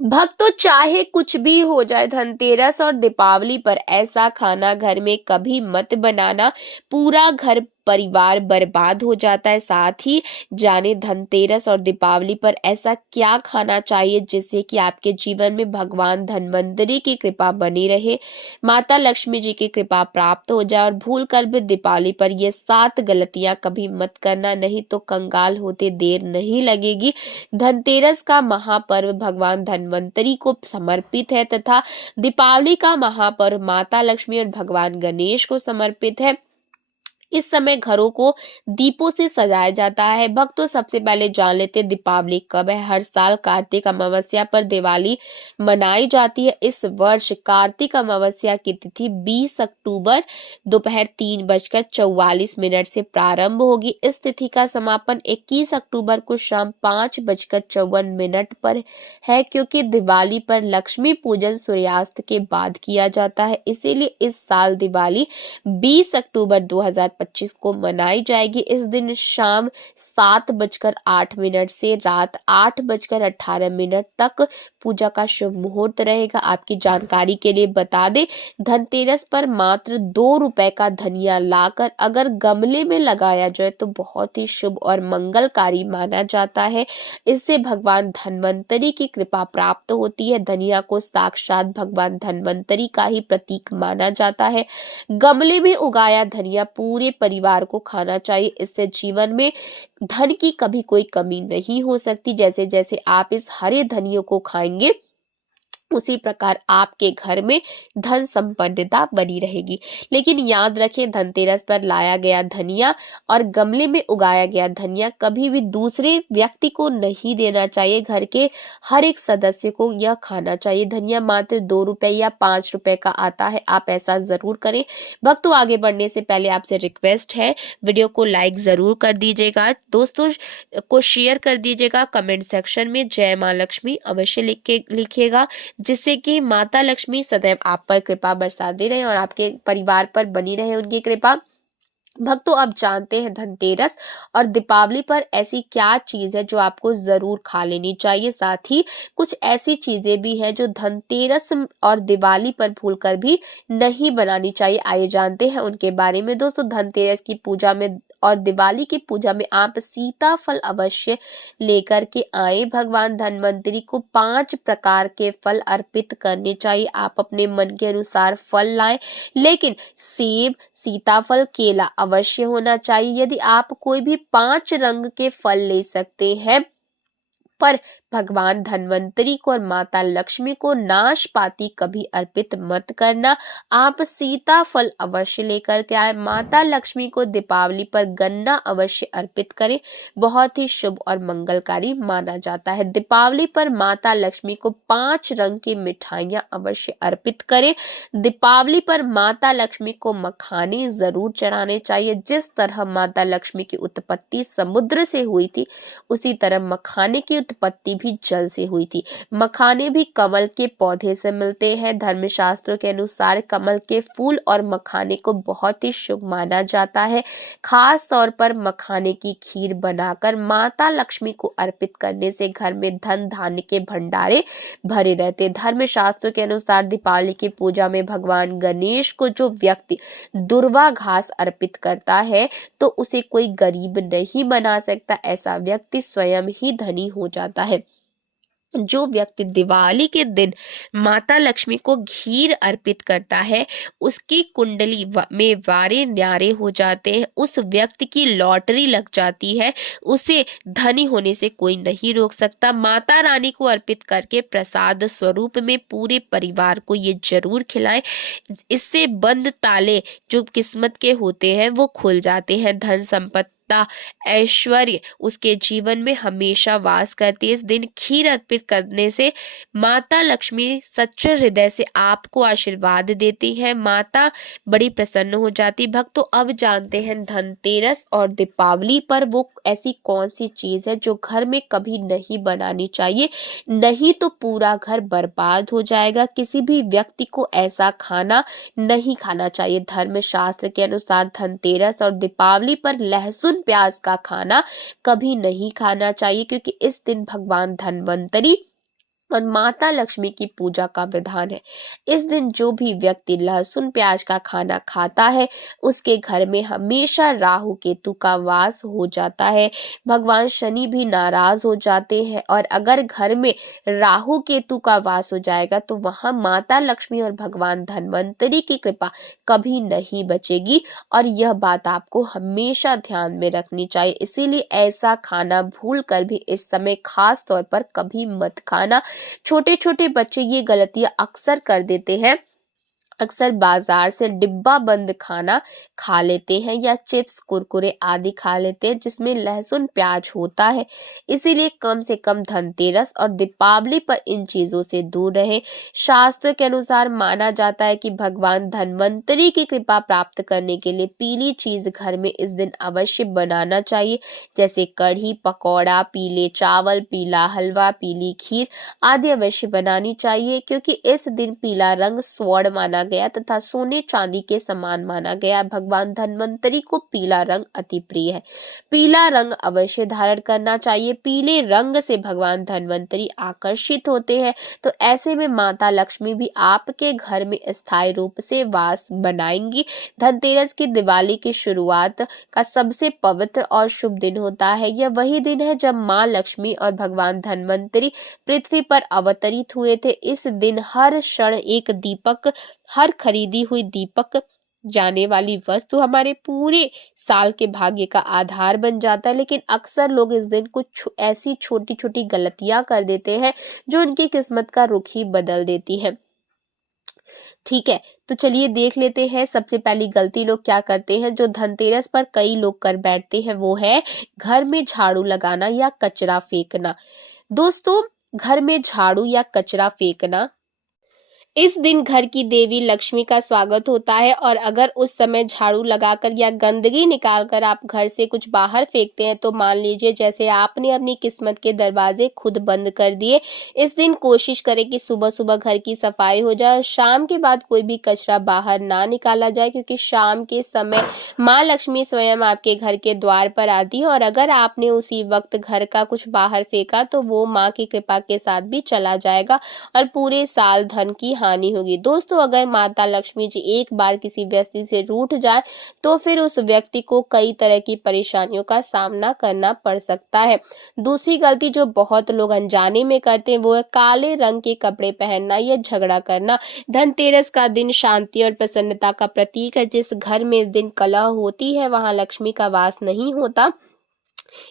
भक्तों, चाहे कुछ भी हो जाए, धनतेरस और दीपावली पर ऐसा खाना घर में कभी मत बनाना, पूरा घर परिवार बर्बाद हो जाता है। साथ ही जाने धनतेरस और दीपावली पर ऐसा क्या खाना चाहिए जिससे कि आपके जीवन में भगवान धन्वंतरी की कृपा बनी रहे, माता लक्ष्मी जी की कृपा प्राप्त हो जाए। और भूल कर भी दीपावली पर ये 7 गलतियां कभी मत करना, नहीं तो कंगाल होते देर नहीं लगेगी। धनतेरस का महापर्व भगवान धन्वंतरी को समर्पित है तथा दीपावली का महापर्व माता लक्ष्मी और भगवान गणेश को समर्पित है। इस समय घरों को दीपों से सजाया जाता है। भक्तों, सबसे पहले जान लेते हैं दीपावली कब है। हर साल कार्तिक अमावस्या पर दिवाली मनाई जाती है। इस वर्ष कार्तिक अमावस्या की तिथि 20 अक्टूबर दोपहर 3:44 से प्रारंभ होगी। इस तिथि का समापन 21 अक्टूबर को शाम 5:54 पर है, क्योंकि दिवाली पर लक्ष्मी पूजन सूर्यास्त के बाद किया जाता है। इसीलिए इस साल दिवाली 20 अक्टूबर 2025 को मनाई जाएगी। इस दिन शाम 7:08 से रात 8:18 तक पूजा का शुभ मुहूर्त रहेगा। आपकी जानकारी के लिए बता दें, धनतेरस पर मात्र 2 रुपए का धनिया लाकर अगर गमले में लगाया जाए तो बहुत ही शुभ और मंगलकारी माना जाता है। इससे भगवान धन्वंतरी की कृपा प्राप्त होती है। धनिया को साक्षात भगवान धन्वंतरी का ही प्रतीक माना जाता है। गमले में उगाया धनिया पूरे परिवार को खाना चाहिए। इससे जीवन में धन की कभी कोई कमी नहीं हो सकती। जैसे जैसे आप इस हरे धनिये को खाएंगे, उसी प्रकार आपके घर में धन संपन्नता बनी रहेगी। लेकिन याद रखें, धनतेरस पर लाया गया धनिया और गमले में उगाया गया धनिया कभी भी दूसरे व्यक्ति को नहीं देना चाहिए। घर के हर एक सदस्य को यह खाना चाहिए। धनिया मात्र 2 रुपए या 5 रुपए का आता है। आप ऐसा जरूर करें। भक्तों, आगे बढ़ने से पहले आपसे रिक्वेस्ट है, वीडियो को लाइक जरूर कर दीजिएगा, दोस्तों को शेयर कर दीजिएगा, कमेंट सेक्शन में जय माँ लक्ष्मी अवश्य लिखिएगा, जिससे कि माता लक्ष्मी सदैव आप पर कृपा बरसाते रहे और आपके परिवार पर बनी रहे उनकी कृपा। भक्तों, अब जानते हैं धनतेरस और दीपावली पर ऐसी क्या चीज है जो आपको जरूर खा लेनी चाहिए। साथ ही कुछ ऐसी चीजें भी हैं जो धनतेरस और दिवाली पर भूलकर भी नहीं बनानी चाहिए। आइए जानते हैं उनके बारे में। दोस्तों, धनतेरस की पूजा में और दिवाली की पूजा में आप सीताफल अवश्य लेकर के आए। भगवान धन्वंतरी को 5 प्रकार के फल अर्पित करने चाहिए। आप अपने मन के अनुसार फल लाएं, लेकिन सेब, सीताफल, केला अवश्य होना चाहिए। यदि आप कोई भी 5 रंग के फल ले सकते हैं, पर भगवान धन्वंतरी को और माता लक्ष्मी को नाशपाती कभी अर्पित मत करना। आप सीताफल अवश्य लेकर के आए। माता लक्ष्मी को दीपावली पर गन्ना अवश्य अर्पित करें, बहुत ही शुभ और मंगलकारी माना जाता है। दीपावली पर माता लक्ष्मी को 5 रंग की मिठाइयां अवश्य अर्पित करें। दीपावली पर माता लक्ष्मी को मखाने जरूर चढ़ाने चाहिए। जिस तरह माता लक्ष्मी की उत्पत्ति समुद्र से हुई थी, उसी तरह मखाने की उत्पत्ति भी जल से हुई थी। मखाने भी कमल के पौधे से मिलते हैं। धर्मशास्त्रों के अनुसार कमल के फूल और मखाने को बहुत ही शुभ माना जाता है। खास तौर पर मखाने की खीर बनाकर माता लक्ष्मी को अर्पित करने से घर में धन धान्य के भंडारे भरे रहते। धर्मशास्त्रों के अनुसार दीपावली की पूजा में भगवान गणेश को जो व्यक्ति दुर्वा घास अर्पित करता है, तो उसे कोई गरीब नहीं बना सकता। ऐसा व्यक्ति स्वयं ही धनी हो जाता है। जो व्यक्ति दिवाली के दिन माता लक्ष्मी को घीर अर्पित करता है, उसकी कुंडली में वारे न्यारे हो जाते हैं। उस व्यक्ति की लॉटरी लग जाती है। उसे धनी होने से कोई नहीं रोक सकता। माता रानी को अर्पित करके प्रसाद स्वरूप में पूरे परिवार को ये जरूर खिलाएं। इससे बंद ताले जो किस्मत के होते हैं वो खुल जाते हैं। धन संपत्ति, ऐश्वर्य उसके जीवन में हमेशा वास करती है। इस दिन खीर अर्पित करने से माता लक्ष्मी सच्चे हृदय से आपको आशीर्वाद देती है। माता बड़ी प्रसन्न हो जाती। भक्तों, अब जानते हैं धनतेरस और दीपावली पर वो ऐसी कौन सी चीज है जो घर में कभी नहीं बनानी चाहिए, नहीं तो पूरा घर बर्बाद हो जाएगा। किसी भी व्यक्ति को ऐसा खाना नहीं खाना चाहिए। धर्मशास्त्र के अनुसार धनतेरस और दीपावली पर लहसुन प्याज का खाना कभी नहीं खाना चाहिए, क्योंकि इस दिन भगवान धन्वंतरी और माता लक्ष्मी की पूजा का विधान है। इस दिन जो भी व्यक्ति लहसुन प्याज का खाना खाता है उसके घर में हमेशा राहु केतु का वास हो जाता है। भगवान शनि भी नाराज हो जाते हैं और अगर घर में राहु केतु का वास हो जाएगा तो वहां माता लक्ष्मी और भगवान धन्वंतरी की कृपा कभी नहीं बचेगी। और यह बात आपको हमेशा ध्यान में रखनी चाहिए। इसीलिए ऐसा खाना भूल कर भी इस समय खास तौर पर कभी मत खाना। छोटे छोटे बच्चे ये गलतियां अक्सर कर देते हैं। अक्सर बाजार से डिब्बा बंद खाना खा लेते हैं या चिप्स कुरकुरे आदि खा लेते हैं जिसमें लहसुन प्याज होता है। इसीलिए कम से कम धनतेरस और दीपावली पर इन चीजों से दूर रहें। शास्त्र के अनुसार माना जाता है कि भगवान धन्वंतरी की कृपा प्राप्त करने के लिए पीली चीज घर में इस दिन अवश्य बनाना चाहिए, जैसे कढ़ी पकौड़ा, पीले चावल, पीला हलवा, पीली खीर आदि अवश्य बनानी चाहिए, क्योंकि इस दिन पीला रंग स्वर्ण माना गया तथा सोने चांदी के समान माना गया। भगवान धन्वंतरी को पीला रंग अति प्रिय है। पीला रंग अवश्य धारण करना चाहिए। पीले रंग से भगवान धन्वंतरी आकर्षित होते हैं, तो ऐसे में माता लक्ष्मी भी आपके घर में स्थायी रूप से वास बनाएंगी। धनतेरस की दिवाली की शुरुआत का सबसे पवित्र और शुभ दिन होता है। यह वही दिन है जब माँ लक्ष्मी और भगवान धन्वंतरी पृथ्वी पर अवतरित हुए थे। इस दिन हर क्षण एक दीपक, हर खरीदी हुई दीपक जाने वाली वस्तु हमारे पूरे साल के भाग्य का आधार बन जाता है। लेकिन अक्सर लोग इस दिन कुछ ऐसी छोटी छोटी गलतियां कर देते हैं जो उनकी किस्मत का रुख ही बदल देती है। ठीक है, तो चलिए देख लेते हैं सबसे पहली गलती लोग क्या करते हैं जो धनतेरस पर कई लोग कर बैठते हैं। वो है घर में झाड़ू लगाना या कचरा फेंकना। दोस्तों, घर में झाड़ू या कचरा फेंकना, इस दिन घर की देवी लक्ष्मी का स्वागत होता है और अगर उस समय झाड़ू लगाकर या गंदगी निकालकर आप घर से कुछ बाहर फेंकते हैं तो मान लीजिए जैसे आपने अपनी किस्मत के दरवाजे खुद बंद कर दिए। इस दिन कोशिश करें कि सुबह सुबह घर की सफाई हो जाए और शाम के बाद कोई भी कचरा बाहर ना निकाला जाए, क्योंकि शाम के समय माँ लक्ष्मी स्वयं आपके घर के द्वार पर आती है और अगर आपने उसी वक्त घर का कुछ बाहर फेंका तो वो माँ की कृपा के साथ भी चला जाएगा और पूरे साल धन की हानि होगी। दोस्तों, अगर माता लक्ष्मी जी एक बार किसी व्यक्ति से रूठ जाए तो फिर उस व्यक्ति को कई तरह की परेशानियों का सामना करना पड़ सकता है। दूसरी गलती जो बहुत लोग अनजाने में करते हैं वो है काले रंग के कपड़े पहनना या झगड़ा करना। धनतेरस का दिन शांति और प्रसन्नता का प्रतीक है। जिस घर में इस दिन कलह होती है वहां लक्ष्मी का वास नहीं होता।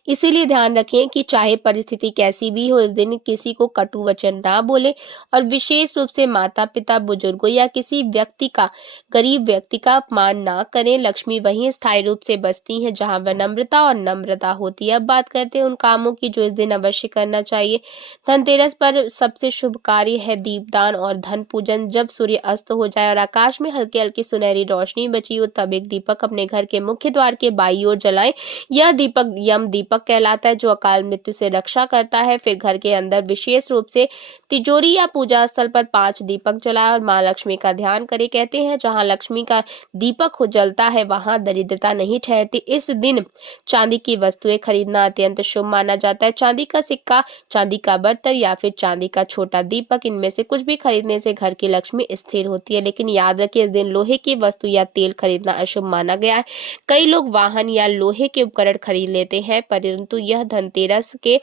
इसीलिए ध्यान रखें कि चाहे परिस्थिति कैसी भी हो, इस दिन किसी को कटु वचन ना बोले और विशेष रूप से माता पिता, बुजुर्गों या किसी व्यक्ति का, गरीब व्यक्ति का अपमान ना करें। लक्ष्मी वहीं स्थायी रूप से बसती हैं जहां विनम्रता और नम्रता होती है। अब बात करते हैं उन कामों की जो इस दिन अवश्य करना चाहिए। धनतेरस पर सबसे शुभ कार्य है दीपदान और धन पूजन। जब सूर्य अस्त हो जाए और आकाश में हल्की हल्की सुनहरी रोशनी बची हो तब एक दीपक अपने घर के मुख्य द्वार के बाईं ओर जलाएं। यह दीपक यम दीपक कहलाता है जो अकाल मृत्यु से रक्षा करता है। फिर घर के अंदर विशेष रूप से तिजोरी या पूजा स्थल पर 5 दीपक जलाएं और माँ लक्ष्मी का ध्यान करें। कहते हैं जहाँ लक्ष्मी का दीपक हो जलता है वहां दरिद्रता नहीं ठहरती। इस दिन चांदी की वस्तुएं खरीदना अत्यंत शुभ माना जाता है। चांदी का सिक्का, चांदी का बर्तन या फिर चांदी का छोटा दीपक, इनमें से कुछ भी खरीदने से घर की लक्ष्मी स्थिर होती है। लेकिन याद रखिए इस दिन लोहे की वस्तु या तेल खरीदना अशुभ माना गया है। कई लोग वाहन या लोहे के उपकरण खरीद लेते हैं परंतु यह धनतेरस के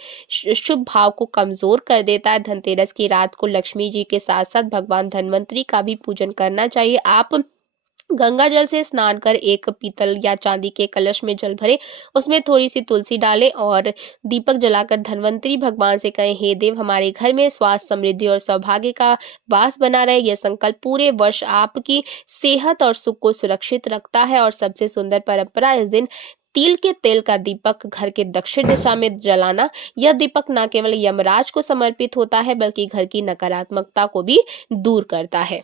शुभ भाव को कमजोर कर देता है। धनतेरस की रात को लक्ष्मी जी के साथ साथ भगवान धन्वंतरी का भी पूजन करना चाहिए। आप गंगा जल से स्नान कर एक पीतल या चांदी के कलश में जल भरे, उसमें थोड़ी सी तुलसी डालें और दीपक जलाकर धन्वंतरी भगवान से कहें, हे देव हमारे घर में स्वास्थ्य, समृद्धि और सौभाग्य का वास बना रहे। यह संकल्प पूरे वर्ष आपकी सेहत और सुख को सुरक्षित रखता है। और सबसे सुंदर परंपरा इस दिन तिल के तेल का दीपक घर के दक्षिण दिशा में जलाना। यह दीपक न केवल यमराज को समर्पित होता है बल्कि घर की नकारात्मकता को भी दूर करता है।